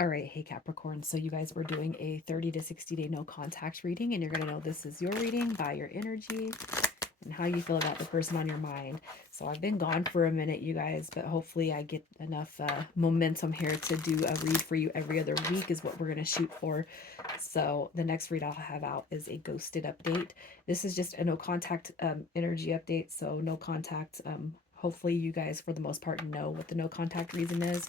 All right, hey Capricorn. So you guys were doing a 30 to 60 day no contact reading, and you're going to know this is your reading by your energy and how you feel about the person on your mind. So I've been gone for a minute, you guys, but hopefully I get enough momentum here to do a read for you every other week is what we're going to shoot for. So the next read I'll have out is a ghosted update. This is just a no contact energy update. So no contact. Hopefully you guys, for the most part, know what the no contact reason is.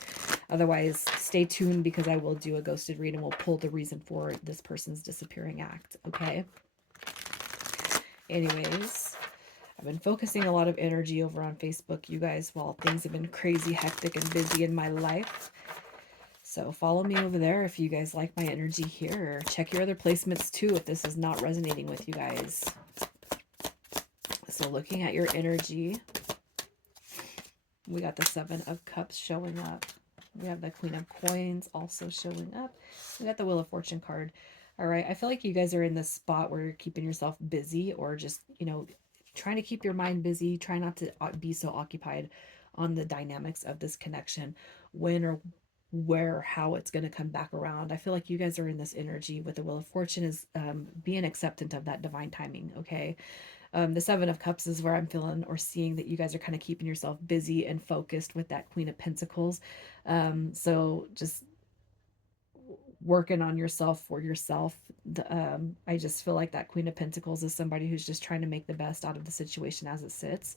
Otherwise, stay tuned because I will do a ghosted read and we'll pull the reason for this person's disappearing act. Okay. Anyways, I've been focusing a lot of energy over on Facebook, you guys, while things have been crazy, hectic, and busy in my life. So follow me over there if you guys like my energy here. Check your other placements too if this is not resonating with you guys. So looking at your energy, we got the Seven of Cups showing up. We have the Queen of Coins also showing up. We got the Wheel of Fortune card. All right. I feel like you guys are in this spot where you're keeping yourself busy or just, trying to keep your mind busy. Try not to be so occupied on the dynamics of this connection, when or where, how it's going to come back around. I feel like you guys are in this energy with the Wheel of Fortune is being acceptant of that divine timing. Okay. The Seven of Cups is where I'm feeling or seeing that you guys are kind of keeping yourself busy and focused with that Queen of Pentacles. So just working on yourself for yourself. I just feel like that Queen of Pentacles is somebody who's just trying to make the best out of the situation as it sits,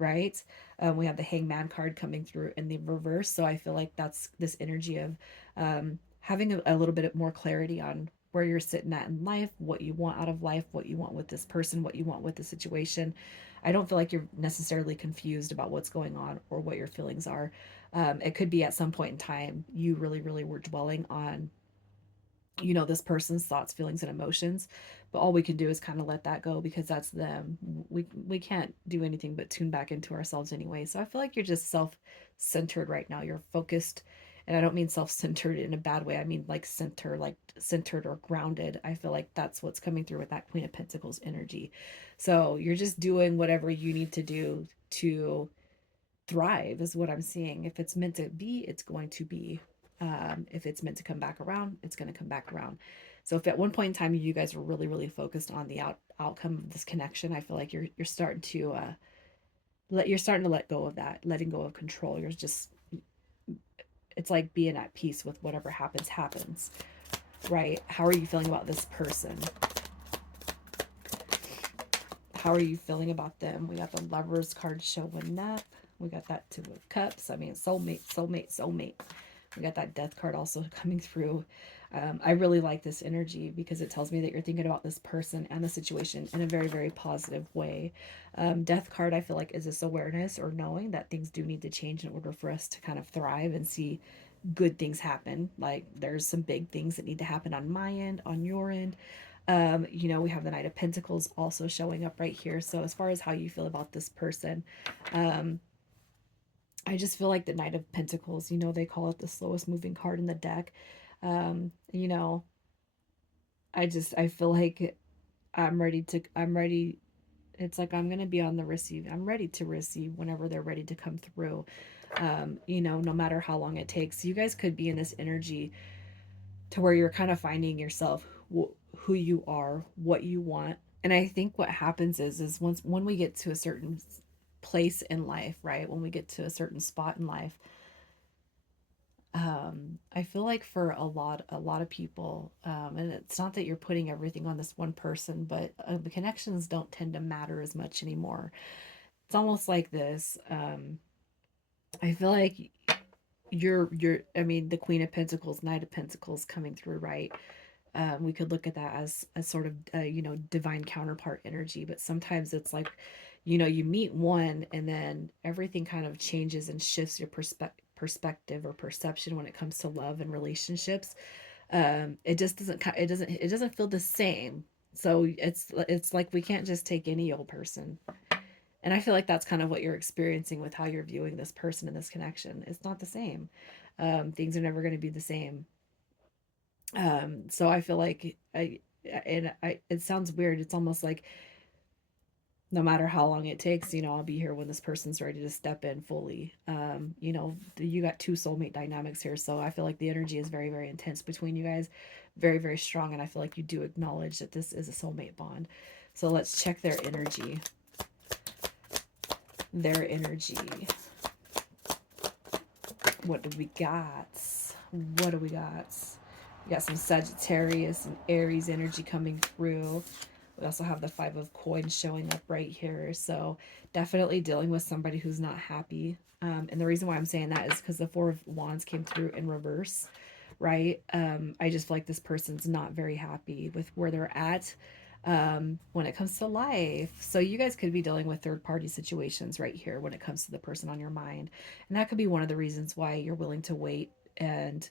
right? We have the Hangman card coming through in the reverse. So I feel like that's this energy of having a little bit more clarity on where you're sitting at in life, what you want out of life, what you want with this person, what you want with the situation. I don't feel like you're necessarily confused about what's going on or what your feelings are. It could be at some point in time you really, really were dwelling on this person's thoughts, feelings, and emotions, but all we can do is kind of let that go because that's them. We can't do anything but tune back into ourselves anyway. So I feel like you're just self-centered right now. You're focused, and I don't mean self-centered in a bad way. I mean like centered or grounded. I feel like that's what's coming through with that Queen of Pentacles energy. So you're just doing whatever you need to do to thrive is what I'm seeing. If it's meant to be, it's going to be. If it's meant to come back around, it's going to come back around. So if at one point in time you guys were really, really focused on the outcome of this connection, I feel like you're starting to let go of that, letting go of control. You're just it's like being at peace with whatever happens, right? How are you feeling about this person? How are you feeling about them? We got the Lovers card showing up. We got that Two of Cups. I mean, soulmate, soulmate, soulmate. We got that Death card also coming through. I really like this energy because it tells me that you're thinking about this person and the situation in a very, very positive way. Death card, I feel like, is this awareness or knowing that things do need to change in order for us to kind of thrive and see good things happen. Like there's some big things that need to happen on my end, on your end. We have the Knight of Pentacles also showing up right here. So as far as how you feel about this person, um, I just feel like the Knight of Pentacles, they call it the slowest moving card in the deck. Um, you know, I feel like I'm ready. It's like I'm going to be on the receive. I'm ready to receive whenever they're ready to come through. No matter how long it takes. You guys could be in this energy to where you're kind of finding yourself, who you are, what you want. And I think what happens is once when we get to a certain place in life, right? When we get to a certain spot in life, I feel like for a lot of people, and it's not that you're putting everything on this one person, but the connections don't tend to matter as much anymore. It's almost like this. I feel like you're I mean the Queen of Pentacles, Knight of Pentacles coming through, right? We could look at that as a sort of divine counterpart energy, but sometimes it's like you meet one and then everything kind of changes and shifts your perspective or perception when it comes to love and relationships. It just doesn't feel the same. So it's like we can't just take any old person. And I feel like that's kind of what you're experiencing with how you're viewing this person and this connection. It's not the same. Things are never going to be the same. So I feel like it sounds weird. It's almost like no matter how long it takes, I'll be here when this person's ready to step in fully. You got two soulmate dynamics here, so I feel like the energy is very, very intense between you guys, very, very strong, and I feel like you do acknowledge that this is a soulmate bond. So let's check their energy. Their energy. What do we got? What do we got? We got some Sagittarius and Aries energy coming through. We also have the Five of Coins showing up right here. So definitely dealing with somebody who's not happy. And the reason why I'm saying that is because the Four of Wands came through in reverse, right? I just feel like this person's not very happy with where they're at when it comes to life. So you guys could be dealing with third party situations right here when it comes to the person on your mind. And that could be one of the reasons why you're willing to wait and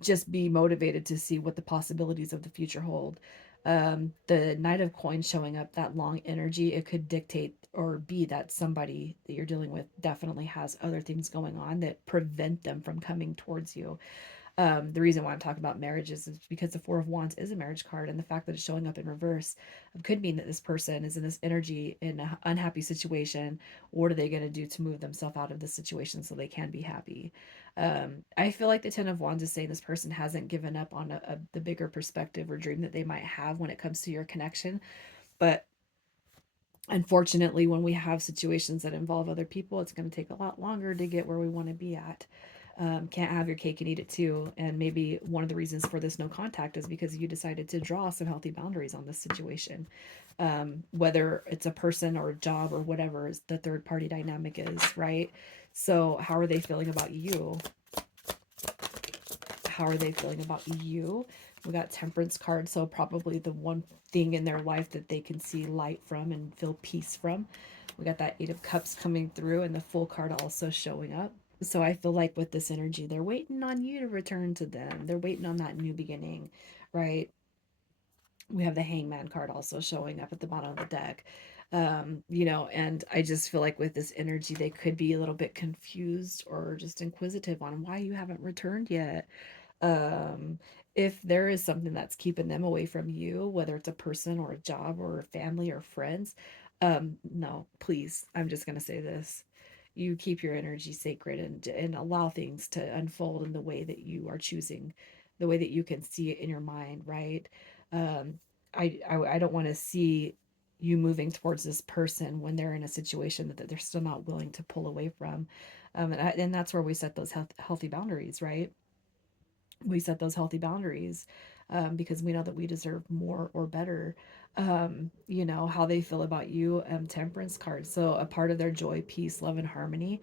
just be motivated to see what the possibilities of the future hold. The Knight of Coins showing up, that long energy, it could dictate or be that somebody that you're dealing with definitely has other things going on that prevent them from coming towards you. The reason why I'm talking about marriages is because the Four of Wands is a marriage card, and the fact that it's showing up in reverse could mean that this person is in this energy in an unhappy situation. What are they going to do to move themselves out of this situation so they can be happy? I feel like the Ten of Wands is saying this person hasn't given up on the bigger perspective or dream that they might have when it comes to your connection, but unfortunately, when we have situations that involve other people, it's going to take a lot longer to get where we want to be at. Can't have your cake and eat it too. And maybe one of the reasons for this no contact is because you decided to draw some healthy boundaries on this situation. Whether it's a person or a job or whatever the third party dynamic is, right? So, how are they feeling about you? How are they feeling about you? We got Temperance card, so probably the one thing in their life that they can see light from and feel peace from. We got that Eight of Cups coming through and the Fool card also showing up. So I feel like with this energy, they're waiting on you to return to them. They're waiting on that new beginning, right? We have the Hangman card also showing up at the bottom of the deck. And I just feel like with this energy, they could be a little bit confused or just inquisitive on why you haven't returned yet. um if there is something that's keeping them away from you, whether it's a person or a job or a family or friends, no, please, I'm just going to say this: you keep your energy sacred and allow things to unfold in the way that you are choosing, the way that you can see it in your mind, right? um I don't want to see you moving towards this person when they're in a situation that they're still not willing to pull away from. And that's where we set those healthy boundaries, right? We set those healthy boundaries, because we know that we deserve more or better. How they feel about you, Temperance card. So a part of their joy, peace, love, and harmony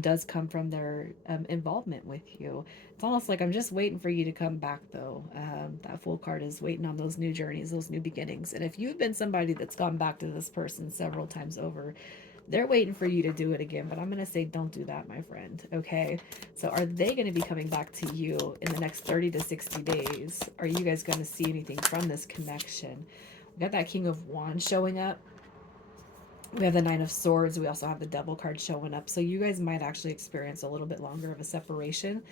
does come from their involvement with you. It's almost like I'm just waiting for you to come back, though. That Fool card is waiting on those new journeys, those new beginnings. And if you've been somebody that's gone back to this person several times over, they're waiting for you to do it again, but I'm going to say don't do that, my friend. Okay? So are they going to be coming back to you in the next 30 to 60 days? Are you guys going to see anything from this connection? We got that King of Wands showing up. We have the Nine of Swords. We also have the Devil card showing up. So you guys might actually experience a little bit longer of a separation.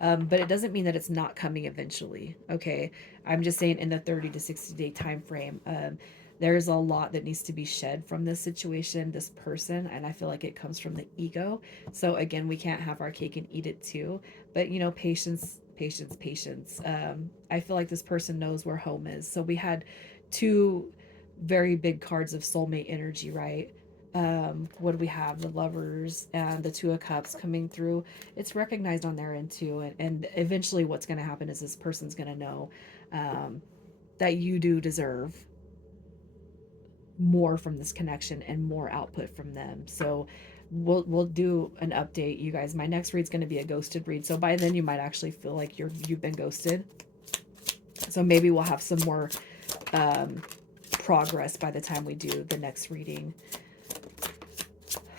But it doesn't mean that it's not coming eventually. Okay, I'm just saying in the 30 to 60 day time frame, there's a lot that needs to be shed from this situation, this person, and I feel like it comes from the ego. So again, we can't have our cake and eat it too. But patience, patience, patience. I feel like this person knows where home is. So we had two very big cards of soulmate energy, right? What do we have? The Lovers and the Two of Cups coming through. It's recognized on their end too, and eventually what's going to happen is this person's going to know um, that you do deserve more from this connection and more output from them. So we'll do an update, you guys. My next read's going to be a ghosted read, so by then you might actually feel like you've been ghosted. So maybe we'll have some more um, progress by the time we do the next reading.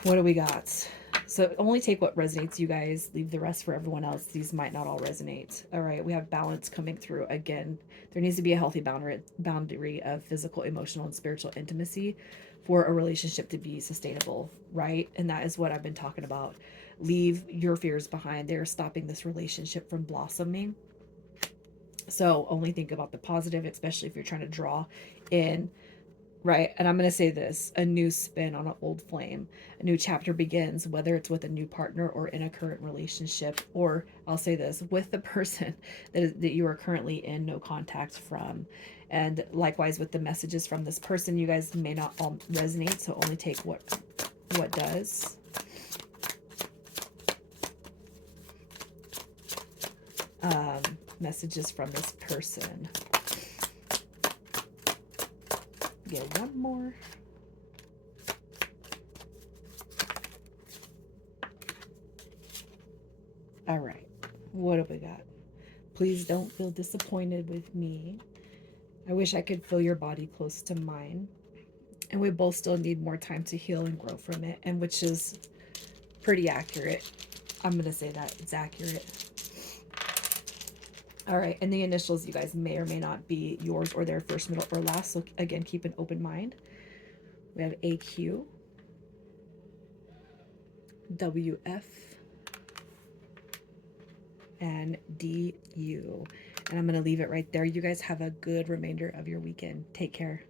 What do we got? So only take what resonates, you guys. Leave the rest for everyone else. These might not all resonate. All right, we have balance coming through again. There needs to be a healthy boundary of physical, emotional, and spiritual intimacy for a relationship to be sustainable, right? And that is what I've been talking about. Leave your fears behind. They're stopping this relationship from blossoming. So only think about the positive, especially if you're trying to draw in Right. And I'm going to say this, a new spin on an old flame. A new chapter begins, whether it's with a new partner or in a current relationship. Or I'll say this, with the person that you are currently in no contact from. And likewise with the messages from this person, you guys may not all resonate. So only take what does. Messages from this person. Get one more. All right. What have we got? Please don't feel disappointed with me. I wish I could feel your body close to mine. And we both still need more time to heal and grow from it, and which is pretty accurate. I'm going to say that it's accurate. All right. And the initials, you guys, may or may not be yours or their first, middle, or last. So again, keep an open mind. We have AQ, WF, and DU. And I'm going to leave it right there. You guys have a good remainder of your weekend. Take care.